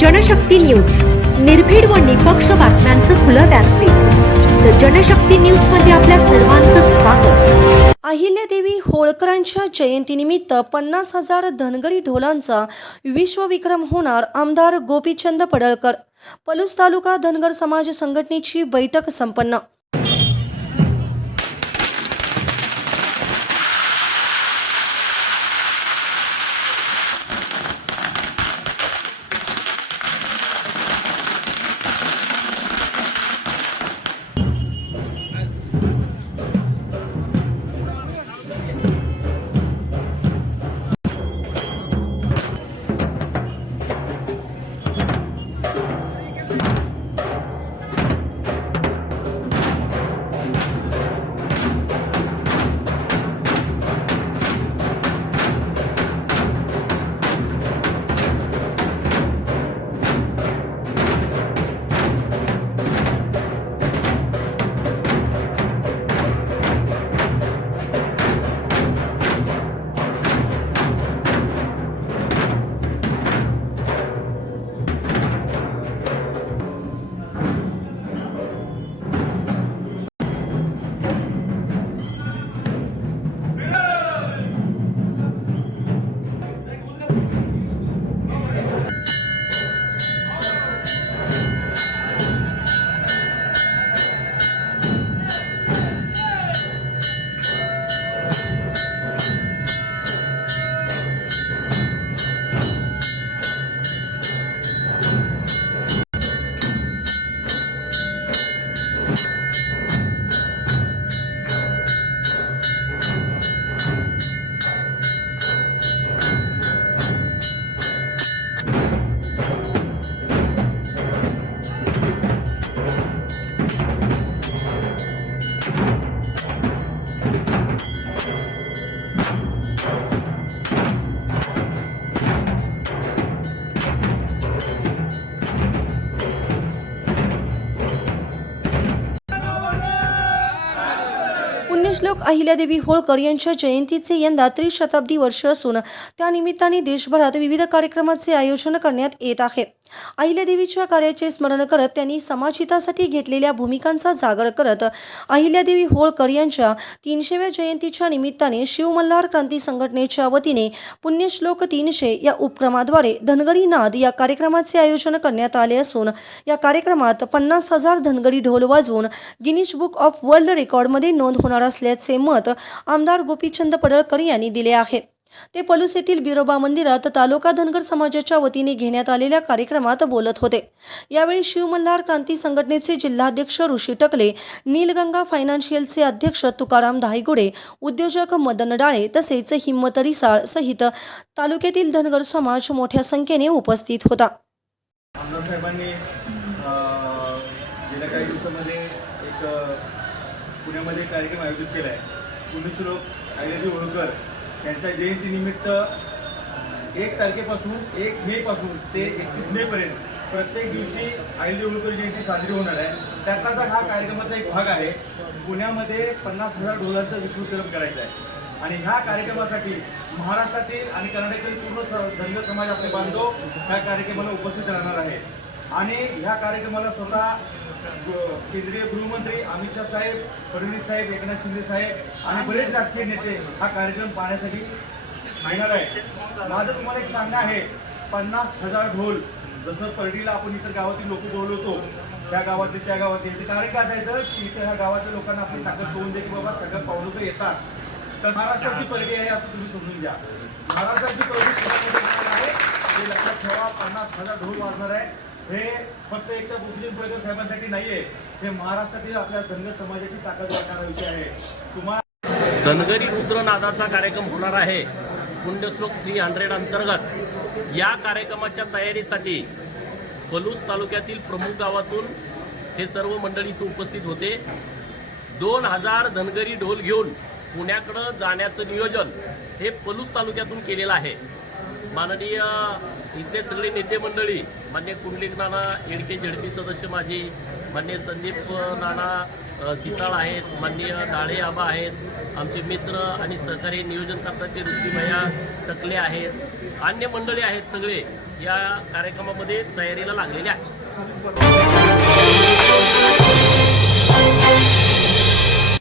Janshakti news. निर्भीड व निपक्ष बातम्यांचं खुलं व्यासपीठ. तर जनशक्ती न्यूजमध्ये आपल्या सर्वांचं स्वागत. अहिल्यादेवी होळकरांच्या जयंतीनिमित्त पन्नास हजार धनगरी ढोलांचा विश्वविक्रम होणार आमदार गोपीचंद पडळकर. पलूस तालुका धनगर समाज संघटनेची बैठक संपन्न. पुण्यश्लोक अहिल्यादेवी होळकर यांच्या जयंतीचे यंदा त्रिशताब्दी वर्ष असून त्यानिमित्ताने देशभरात विविध कार्यक्रमाचे आयोजन करण्यात येत आहे. अहिल्यादेवीच्या कार्याचे स्मरण करत त्यांनी समाजहितासाठी घेतलेल्या भूमिकांचा जागर करत अहिल्यादेवी होळकर यांच्या तीनशेव्या जयंतीच्या निमित्ताने शिवमल्हार क्रांती संघटनेच्या वतीने पुण्यश्लोक तीनशे या उपक्रमाद्वारे धनगरी नाद या कार्यक्रमाचे आयोजन करण्यात आले असून या कार्यक्रमात पन्नास हजार धनगरी ढोल वाजवून गिनीज बुक ऑफ वर्ल्ड रेकॉर्डमध्ये नोंद होणार असल्याचे मत आमदार गोपीचंद पडळकर यांनी दिले आहे. ते पलूस येथील बिरोबा मंदिरात तालुका धनगर समाजाच्या वतीने घेण्यात आलेल्या कार्यक्रमात बोलत होते. यावेळी शिवमल्हार क्रांती संघटनेचे जिल्हाध्यक्ष ऋषी टकले नीलगंगा फायनान्शियलचे अध्यक्ष तुकाराम धायगुडे उद्योजक मदन डाळे तसेच हिम्मत रिसाळ सहित तालुक्यातील धनगर समाज मोठ्या संख्येने उपस्थित होता. पुण्यामध्ये कार्यक्रम आयोजित केला आहे त्यांच्या जयंतीनिमित्त एक तारखेपासून एक मेपासून ते एकतीस मेपर्यंत प्रत्येक दिवशी अहिल्याजी होळकर जयंती साजरी होणार आहे. त्यातलाच हा कार्यक्रमाचा एक भाग आहे. पुण्यामध्ये पन्नास हजार ढोलांचं विश्ववितरण करायचं आहे. आणि ह्या कार्यक्रमासाठी महाराष्ट्रातील आणि कर्नाटकातील पूर्ण धन्य धनगर समाज आपले बांधव ह्या कार्यक्रमाला उपस्थित राहणार आहे आणि ह्या कार्यक्रमाला स्वतः ग- केंद्रीय गृहमंत्री अमित शाह साहेब फडणवीस साहेब एकनाथ शिंदे साहेब आणि बरेच राजकीय नेते हा कार्यक्रम पाहण्यासाठी येणार आहे माझं तुम्हाला एक सांगणं आहे पन्नास हजार ढोल जसं परडीला आपण इतर गावातील लोक बोलवतो त्या गावातले त्या गावात याचं कारण काय असायचं की इतर ह्या गावातल्या लोकांना आपली ताकद करून दे की बाबा सगळं पावलं येतात. तर महाराष्ट्राची परडी आहे असं तुम्ही समजून घ्या. महाराष्ट्राची परडी आहे ते लक्षात ठेवा पन्नास हजार ढोल वाजणार आहे हे फक्त एकटा गोपीचंद पडळकर साहेबांसाठी नाहीये हे महाराष्ट्रातील आपल्या धनगर समाजाची ताकद वाटणारा विषय आहे. तुम्हाला धनगरी पुत्रनादाचा कार्यक्रम होणार आहे पुण्यश्लोक थ्री हंड्रेड अंतर्गत. या कार्यक्रमाच्या तयारीसाठी पलूस तालुक्यातील प्रमुख गावातून हे सर्व मंडळी इथं उपस्थित होते. दोन हजार धनगरी ढोल घेऊन पुण्याकडं जाण्याचं नियोजन हे पलूस तालुक्यातून केलेलं आहे. माननीय इथले सगळे नेते मंडळी मान्य कुंडलिक नाना एडके जडपी सदस्य माझी मान्य संदीप नाना सिसाळ आहेत मान्य डाळे आबा आहेत आमचे मित्र आणि सहकारी नियोजन करतात ते भैया टकले आहेत. अन्य मंडळी आहेत सगळे या कार्यक्रमामध्ये तयारीला लागलेले आहेत.